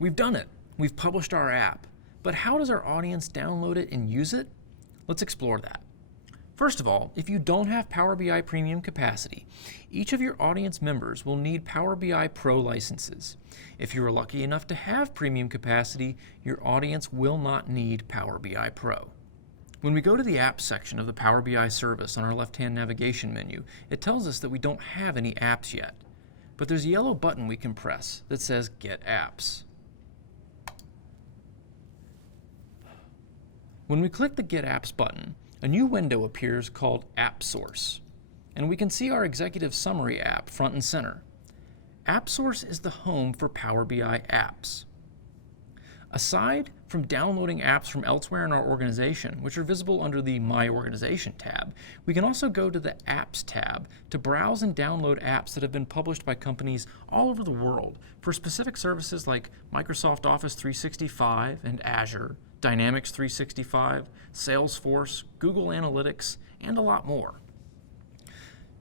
We've done it. We've published our app. But how does our audience download it and use it? Let's explore that. First of all, if you don't have Power BI Premium capacity, each of your audience members will need Power BI Pro licenses. If you are lucky enough to have premium capacity, your audience will not need Power BI Pro. When we go to the Apps section of the Power BI service on our left-hand navigation menu, it tells us that we don't have any apps yet. But there's a yellow button we can press that says Get Apps. When we click the Get Apps button, a new window appears called AppSource, and we can see our Executive Summary app front and center. AppSource is the home for Power BI apps. Aside from downloading apps from elsewhere in our organization, which are visible under the My Organization tab, we can also go to the Apps tab to browse and download apps that have been published by companies all over the world for specific services like Microsoft Office 365 and Azure, Dynamics 365, Salesforce, Google Analytics, and a lot more.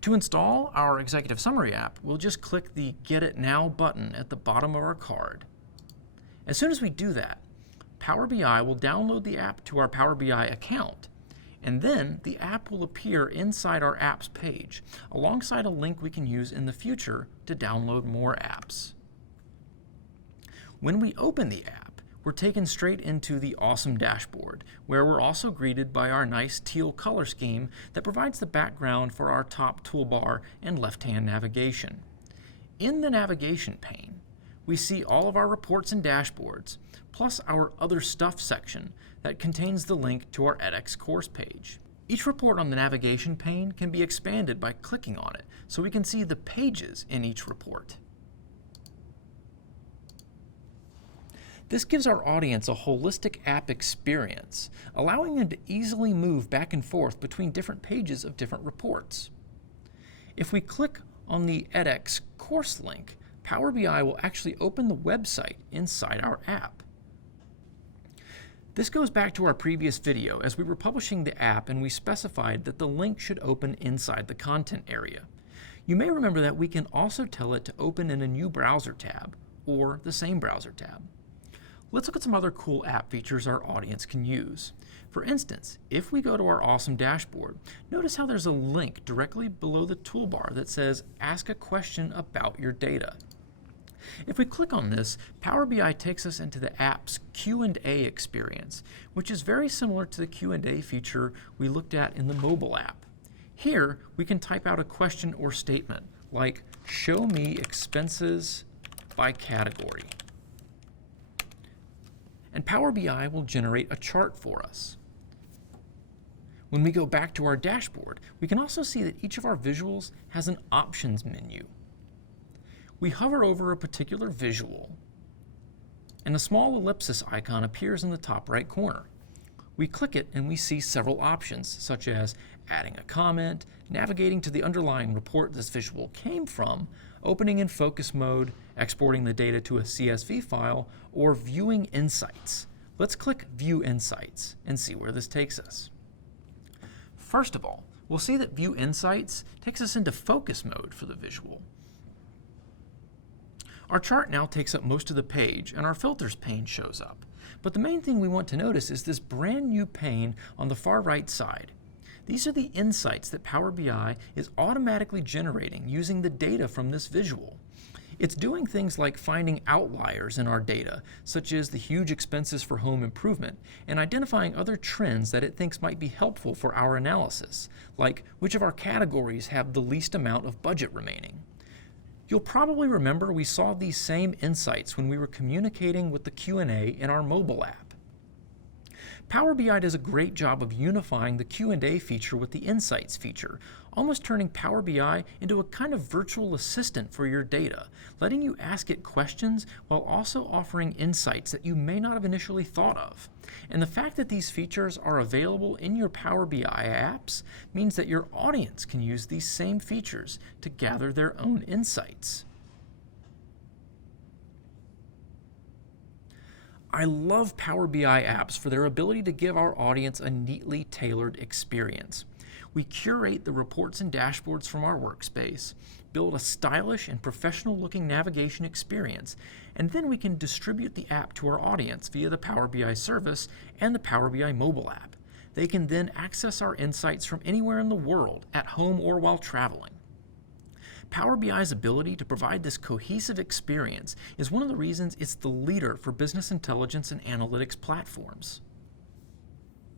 To install our Executive Summary app, we'll just click the Get It Now button at the bottom of our card. As soon as we do that, Power BI will download the app to our Power BI account, and then the app will appear inside our Apps page, alongside a link we can use in the future to download more apps. When we open the app, we're taken straight into the awesome dashboard, where we're also greeted by our nice teal color scheme that provides the background for our top toolbar and left-hand navigation. In the navigation pane, we see all of our reports and dashboards, plus our Other Stuff section that contains the link to our edX course page. Each report on the navigation pane can be expanded by clicking on it, so we can see the pages in each report. This gives our audience a holistic app experience, allowing them to easily move back and forth between different pages of different reports. If we click on the edX course link, Power BI will actually open the website inside our app. This goes back to our previous video as we were publishing the app and we specified that the link should open inside the content area. You may remember that we can also tell it to open in a new browser tab or the same browser tab. Let's look at some other cool app features our audience can use. For instance, if we go to our awesome dashboard, notice how there's a link directly below the toolbar that says Ask a question about your data. If we click on this, Power BI takes us into the app's Q&A experience, which is very similar to the Q&A feature we looked at in the mobile app. Here, we can type out a question or statement like, show me expenses by category. And Power BI will generate a chart for us. When we go back to our dashboard, we can also see that each of our visuals has an options menu. We hover over a particular visual, and a small ellipsis icon appears in the top right corner. We click it and we see several options, such as adding a comment, navigating to the underlying report this visual came from, opening in focus mode, exporting the data to a CSV file, or viewing insights. Let's click View Insights and see where this takes us. First of all, we'll see that View Insights takes us into focus mode for the visual. Our chart now takes up most of the page, and our filters pane shows up. But the main thing we want to notice is this brand new pane on the far right side. These are the insights that Power BI is automatically generating using the data from this visual. It's doing things like finding outliers in our data, such as the huge expenses for home improvement, and identifying other trends that it thinks might be helpful for our analysis, like which of our categories have the least amount of budget remaining. You'll probably remember we saw these same insights when we were communicating with the Q&A in our mobile app. Power BI does a great job of unifying the Q&A feature with the Insights feature, almost turning Power BI into a kind of virtual assistant for your data, letting you ask it questions while also offering insights that you may not have initially thought of. And the fact that these features are available in your Power BI apps means that your audience can use these same features to gather their own insights. I love Power BI apps for their ability to give our audience a neatly tailored experience. We curate the reports and dashboards from our workspace, build a stylish and professional-looking navigation experience, and then we can distribute the app to our audience via the Power BI service and the Power BI mobile app. They can then access our insights from anywhere in the world, at home or while traveling. Power BI's ability to provide this cohesive experience is one of the reasons it's the leader for business intelligence and analytics platforms.